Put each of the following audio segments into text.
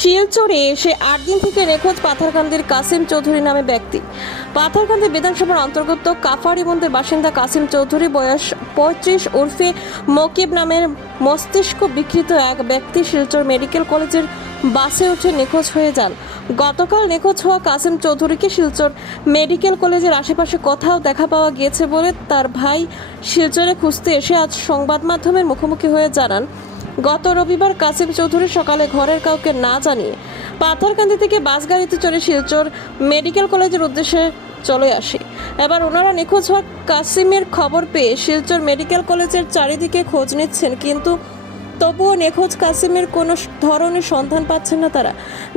শিলচরে এসে আট দিন থেকে নিখোঁজ পাথারকান্দির কাসিম চৌধুরী নামে ব্যক্তি। পাথারকান্দি বিধানসভার অন্তর্গত কাফারিবন্দের বাসিন্দা কাসিম চৌধুরী বয়স পঁয়ত্রিশ উর্ফে মকিব নামের মস্তিষ্ক বিকৃত এক ব্যক্তি শিলচর মেডিকেল কলেজের বাসে উঠে নিখোঁজ হয়ে যান। গতকাল নিখোঁজ হওয়া কাসিম চৌধুরীকে শিলচর মেডিকেল কলেজের আশেপাশে কোথাও দেখা পাওয়া গিয়েছে বলে তার ভাই শিলচরে খুঁজতে এসে আজ সংবাদ মাধ্যমের মুখোমুখি হয়ে জানান। গত রবিবার কাসিম চৌধুরী সকালে ঘরের কাউকে না জানিয়ে পাথরকান্দি থেকে বাস গাড়িতে চড়ে শিলচর মেডিকেল কলেজের উদ্দেশ্যে চলে আসে। এবার ওনারা নিখোঁজ হওয়া কাসিমের খবর পেয়ে শিলচর মেডিকেল কলেজের চারিদিকে খোঁজ নিচ্ছেন, কিন্তু তবুও নিখোঁজ কাসিমের কোনো ধরনের সন্ধান পাচ্ছেন না তারা।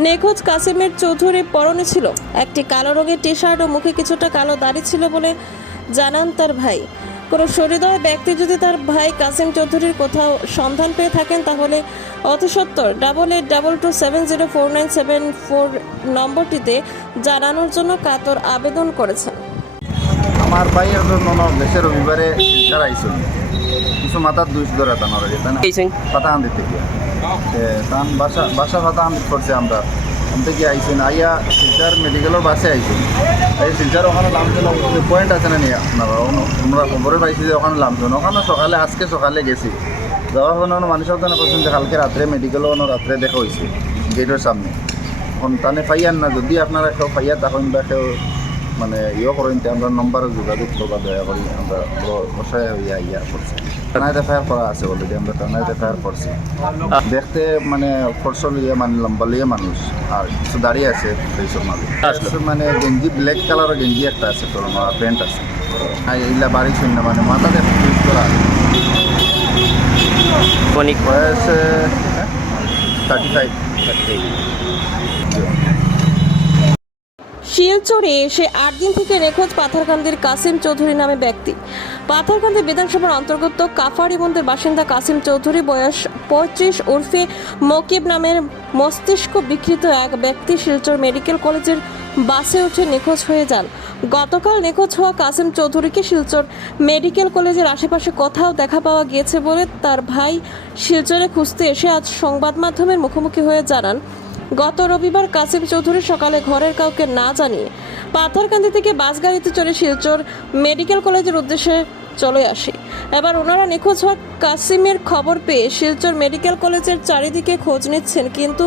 নিখোঁজ কাসিমের চৌধুরী পরনে ছিল একটি কালো রঙের টি শার্ট ও মুখে কিছুটা কালো দাড়ি ছিল বলে জানান তার ভাই। কোনো সহৃদয় ব্যক্তি যদি তার ভাই কাসিম চৌধুরীর কোথাও সন্ধান পেয়ে থাকেন তাহলে অতি সত্তর double eight double two seven zero four nine seven four নম্বরটিতে জানানোর জন্য কাতর আবেদন করেছেন। আমার ভাইয়ের জন্য ন দেশের রবিবারে শিলচার কিছু মাথার দুইশ ধরে তানোর পাতাহান্দি থেকে তান বাসা বাসা পাতাহান্দি করছে আমরা। থেকে আইসেন আইয়া শিলচার মেডিকেলের বাসে আইসেন এই শিলচার ওখানে নামছেন পয়েন্ট আছে না নিয়ে আপনারা আমরা খবরে পাইছি যে ওখানে নামছেন ওখানে সকালে, আজকে সকালে গেছি। যাওয়ার জন্য মানুষের জন্য করছেন যে কালকে রাত্রে মেডিকেলও রাত্রে দেখা হয়েছে গেটের সামনে। এখন তানে পাইয়ান না। যদি আপনারা কেউ পাইয়া তখন বা কেউ মানে ইয়ে করেন আমরা নম্বরে যোগাযোগ করবা দয়া করি আমরা বসায় ইয়া ইয়া করছি। থানায় এফআইআর করা আছে অলরেডি আমরা থানায় এফআইআর করছি। দেখতে মানে ফরসল ইয়ে মানে লম্বা লিয়ে মানুষ আর কিছু দাঁড়িয়ে আছে এইসব মানুষ। মানে গেঞ্জি ব্ল্যাক কালারের গেঞ্জি একটা আছে তোর আমার প্যান্ট আছে। আর এইলা বাড়ি শূন্য মানে মাথাতে ইউজ করা বয়স থার্টি ফাইভ শিলচরে এসে আট দিন থেকে নিখোঁজ পাথারকান্দির কাসিম চৌধুরী নামে ব্যক্তি। পাথারকান্দি বিধানসভার অন্তর্গত কাফারিবন্দের বাসিন্দা কাসিম চৌধুরী বয়স পঁয়ত্রিশ ওরফে মকিব নামের মস্তিষ্ক বিকৃত এক ব্যক্তি শিলচর মেডিকেল কলেজের বাসে উঠে নিখোঁজ হয়ে যান। গতকাল নিখোঁজ হওয়া কাসিম চৌধুরীকে শিলচর মেডিকেল কলেজের আশেপাশে কোথাও দেখা পাওয়া গিয়েছে বলে তার ভাই শিলচরে খুঁজতে এসে আজ সংবাদ মাধ্যমের মুখোমুখি হয়ে জানান। গত রবিবার কাসিম চৌধুরী সকালে ঘরের কাউকে না জানিয়ে পাথরকান্দি থেকে বাস গাড়িতে চড়ে শিলচর মেডিকেল কলেজের উদ্দেশ্যে চলে আসে। এবার ওনারা নিখোঁজ হওয়া কাসিমের খবর পেয়ে শিলচর মেডিকেল কলেজের চারিদিকে খোঁজ নিচ্ছেন, কিন্তু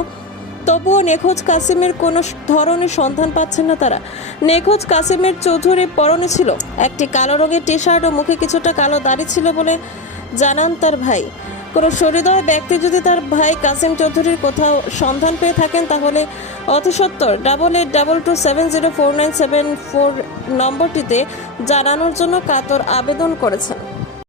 তবুও নিখোঁজ কাসিমের কোনো ধরনের সন্ধান পাচ্ছেন না তারা। নিখোঁজ কাসিমের চৌধুরী পরনে ছিল একটি কালো রঙের টি শার্ট ও মুখে কিছুটা কালো দাড়ি ছিল বলে জানান তার ভাই। কোনো সহৃদয় ব্যক্তি যদি তার ভাই কাসিম চৌধুরীর কোথাও সন্ধান পেয়ে থাকেন, তাহলে অতিসত্তর double eight double two seven zero four nine seven four নম্বরটিতে জানানোর জন্য কাতর আবেদন করেছেন।